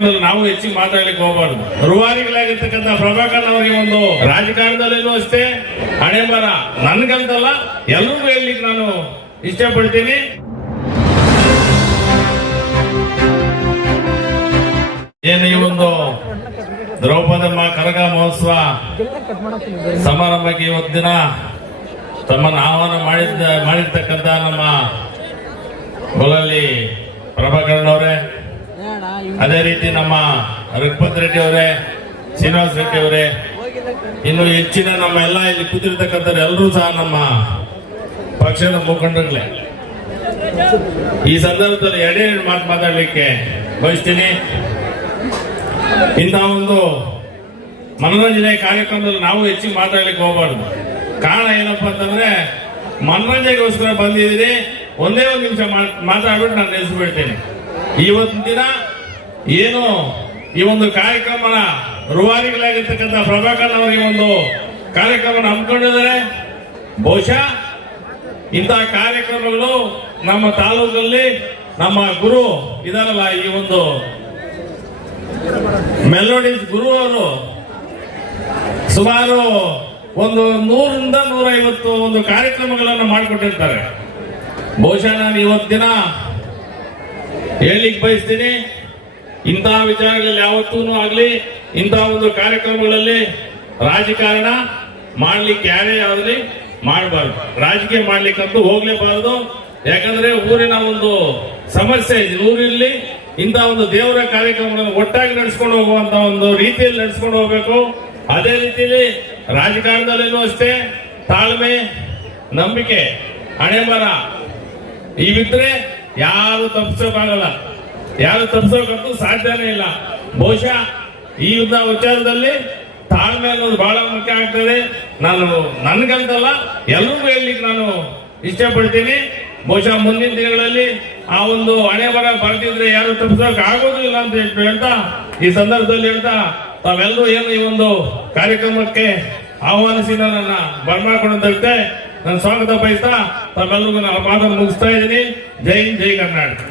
ನಾವು ಹೆಚ್ಚಿಗೆ ಮಾತಾಡ್ಲಿಕ್ಕೆ ಹೋಗಬಾರ್ದು. ರುವಾರಿಗಳಾಗಿರ್ತಕ್ಕಂಥ ಪ್ರಭಾಕರ್ ಅವರಿಗೆ ಒಂದು ರಾಜಕಾರಣದಲ್ಲೂ ಅಷ್ಟೇ ಹಣೆ ಬರ ನನ್ಗಂತಲ್ಲ ಎಲ್ಲರಿಗೂ ಹೇಳಲಿಕ್ಕೆ ನಾನು ಇಷ್ಟಪಡ್ತೀನಿ. ಏನು ಈ ಒಂದು ದ್ರೌಪದಮ್ಮ ಕರಗ ಮಹೋತ್ಸವ ಸಮಾರಂಭಕ್ಕೆ ಇವತ್ತು ದಿನ ತಮ್ಮನ್ನು ಆಹ್ವಾನ ಮಾಡಿದ್ದ, ಮಾಡಿರ್ತಕ್ಕಂಥ ನಮ್ಮ ಬಲಲ್ಲಿ ಪ್ರಭಾಕರ್ ಅವರೇ ಅದೇ ರೀತಿ ನಮ್ಮ ರಘುಪತ್ ರೆಡ್ಡಿ ಅವರೇ, ಶ್ರೀನಿವಾಸ ರೆಡ್ಡಿ ಅವರೇ, ಇನ್ನು ಹೆಚ್ಚಿನ ನಮ್ಮ ಎಲ್ಲ ಇಲ್ಲಿ ಕೂತಿರ್ತಕ್ಕಂಥ ಎಲ್ಲರೂ ಸಹ ನಮ್ಮ ಪಕ್ಷದ ಮುಖಂಡರುಗಳೇ. ಈ ಸಂದರ್ಭದಲ್ಲಿ ಎರಡೆರಡು ಮಾತು ಮಾತಾಡಲಿಕ್ಕೆ ಬಯಸ್ತೀನಿ. ಇಂಥ ಒಂದು ಮನೋರಂಜನೆ ಕಾರ್ಯಕ್ರಮದಲ್ಲಿ ನಾವು ಹೆಚ್ಚಿಗೆ ಮಾತಾಡ್ಲಿಕ್ಕೆ ಹೋಗಬಾರ್ದು. ಕಾರಣ ಏನಪ್ಪಾ ಅಂತಂದ್ರೆ, ಮನೋರಂಜನೆಗೋಸ್ಕರ ಬಂದಿದ್ದೀನಿ, ಒಂದೇ ಒಂದು ನಿಮಿಷ ಮಾತಾಡ್ಬಿಟ್ಟು ನಾನು ನಿಲ್ಲಿಸ್ಬಿಡ್ತೇನೆ. ಇವತ್ತಿನ ಏನು ಈ ಒಂದು ಕಾರ್ಯಕ್ರಮನ ರೂವಾರಿಗಳಾಗಿರ್ತಕ್ಕಂಥ ಪ್ರಭಾಕರ್ ಅವರಿಗೆ ಒಂದು ಕಾರ್ಯಕ್ರಮ ಹಮ್ಮಿಕೊಂಡಿದ್ದಾರೆ. ಬಹುಶಃ ಇಂತಹ ಕಾರ್ಯಕ್ರಮಗಳು ನಮ್ಮ ತಾಲೂಕಲ್ಲಿ ನಮ್ಮ ಗುರು ಇದಾರಲ್ಲ ಈ ಒಂದು ಮೆಲೋಡಿಸ್ ಗುರು ಅವರು ಸುಮಾರು ಒಂದು ನೂರಿಂದ ನೂರೈವತ್ತು ಒಂದು ಕಾರ್ಯಕ್ರಮಗಳನ್ನು ಮಾಡಿಕೊಟ್ಟಿರ್ತಾರೆ. ಬಹುಶಃ ನಾನು ಇವತ್ತಿನ ಹೇಳಲಿಕ್ಕೆ ಬಯಸ್ತೀನಿ. ಇಂತಹ ವಿಚಾರಗಳಲ್ಲಿ ಯಾವತ್ತೂ ಆಗಲಿ ಇಂತಹ ಒಂದು ಕಾರ್ಯಕ್ರಮಗಳಲ್ಲಿ ರಾಜಕಾರಣ ಮಾಡ್ಲಿಕ್ಕೆ ಯಾರೇ ಆಗಲಿ ಮಾಡಬಾರ್ದು. ರಾಜಕೀಯ ಮಾಡ್ಲಿಕ್ಕಂತೂ ಹೋಗ್ಲೇಬಾರದು. ಯಾಕಂದ್ರೆ ಊರಿನ ಒಂದು ಸಮಸ್ಯೆ ಇದೆ. ಊರಲ್ಲಿ ಇಂತಹ ಒಂದು ದೇವರ ಕಾರ್ಯಕ್ರಮಗಳನ್ನು ಒಟ್ಟಾಗಿ ನಡೆಸ್ಕೊಂಡು ಹೋಗುವಂತ ಒಂದು ರೀತಿಯಲ್ಲಿ ನಡೆಸ್ಕೊಂಡು ಹೋಗ್ಬೇಕು. ಅದೇ ರೀತಿಯಲ್ಲಿ ರಾಜಕಾರಣದಲ್ಲೂ ಅಷ್ಟೇ, ತಾಳ್ಮೆ, ನಂಬಿಕೆ ಹಣೆ ಮರ ಇವಿದ್ರೆ ಯಾರು ತಪ್ಪಿಸೋಕ್ಕಾಗಲ್ಲ ಯಾರು ತಪ್ಪಿಸೋಕಂತೂ ಸಾಧ್ಯನೇ ಇಲ್ಲ. ಬಹುಶಃ ಈ ಯುದ್ಧ ವಿಚಾರದಲ್ಲಿ ತಾಳ್ಮೆ ಅನ್ನೋದು ಬಹಳ ಮುಖ್ಯ ಆಗ್ತದೆ. ನಾನು ನನ್ಗಂತಲ್ಲ ಎಲ್ಲರೂ ಹೇಳಲಿಕ್ಕೆ ನಾನು ಇಷ್ಟಪಡ್ತೀನಿ. ಬಹುಶಃ ಮುಂದಿನ ದಿನಗಳಲ್ಲಿ ಆ ಒಂದು ಹಣೆ ಬರ ಬರ್ತಿದ್ರೆ ಯಾರು ತಪ್ಪಿಸೋಕೆ ಆಗೋದಿಲ್ಲ ಅಂತ ಹೇಳ್- ಹೇಳ್ತಾ, ಈ ಸಂದರ್ಭದಲ್ಲಿ ಹೇಳ್ತಾ ತಾವೆಲ್ಲರೂ ಏನು ಈ ಒಂದು ಕಾರ್ಯಕ್ರಮಕ್ಕೆ ಆಹ್ವಾನಿಸಿ ನನ್ನ ಬರ್ಮಾಡ್ಕೊಂಡಂತೆ ನಾನು ಸ್ವಾಗತ ಬಯಸ್ತಾ ತಾವೆಲ್ಲರಿಗೂ ನಾನು ಮಾತನ್ನು ಮುಗಿಸ್ತಾ ಇದ್ದೀನಿ ಜೈ ಹಿಂದ್, ಜೈ ಕರ್ನಾಟಕ